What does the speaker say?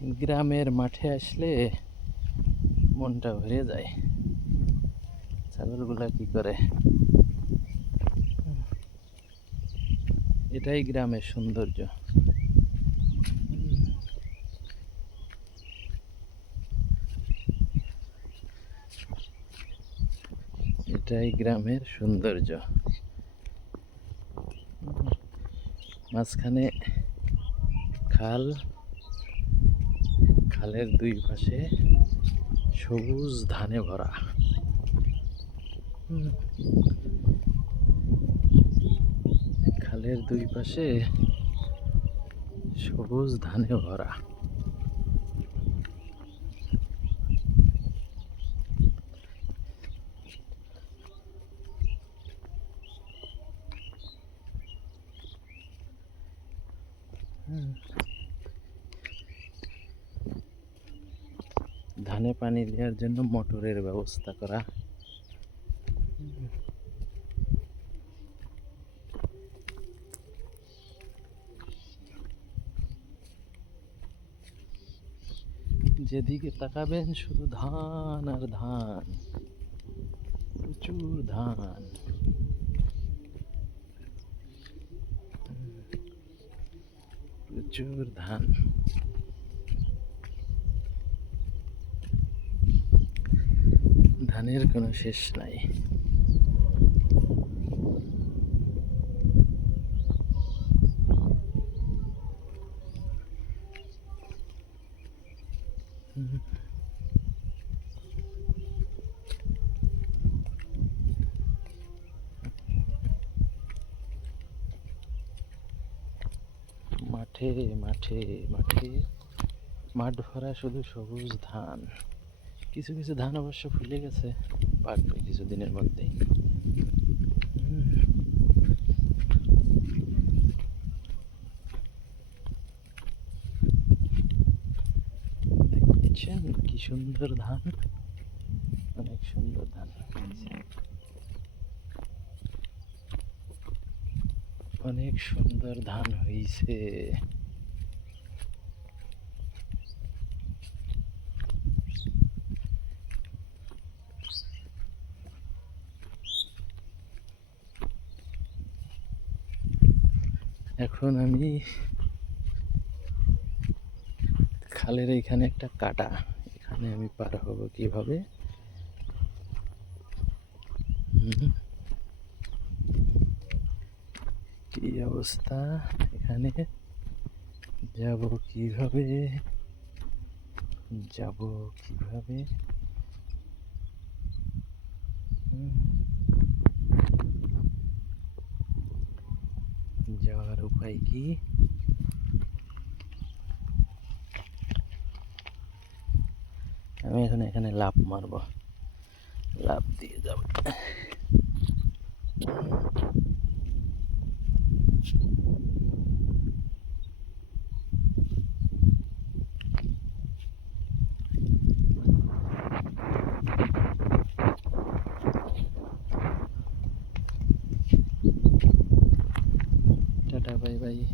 গ্রামের মাঠে আসলে মনটা ভরে যায়। ছাগলগুলা কি করে? এটাই গ্রামের সৌন্দর্য। এটাই গ্রামের সৌন্দর্য। মাঝখানে খাল খালের দুই পাশে সবুজ ধানে ভরা। খালের দুই পাশে সবুজ ধানে ভরা হুম। ধানে পানি দেওয়ার জন্য মোটরের ব্যবস্থা করা। যেদিকে তাকাবেন শুধু ধান আর ধান, প্রচুর ধান। প্রচুর ধান। ধানের কোনো শেষ নাই। মাঠে মাঠে মাঠে মাঠ ভরা শুধু সবুজ ধান। কিছু কিছু ধান অবশ্য ফুলে গেছে পাকবে কিছুদিনের মধ্যেই। দেখছেন কি সুন্দর ধান অনেক সুন্দর ধান। অনেক সুন্দর ধান হয়েছে এখন আমি খালের এইখানে একটা কাটা। এখানে আমি পার হব কীভাবে। কি অবস্থা? এখানে যাব কীভাবে? যাব কীভাবে? হুম। যাওয়ার কি আমি এখন এখানে লাভ মারবো। লাভ দিয়ে যাব। Bayi.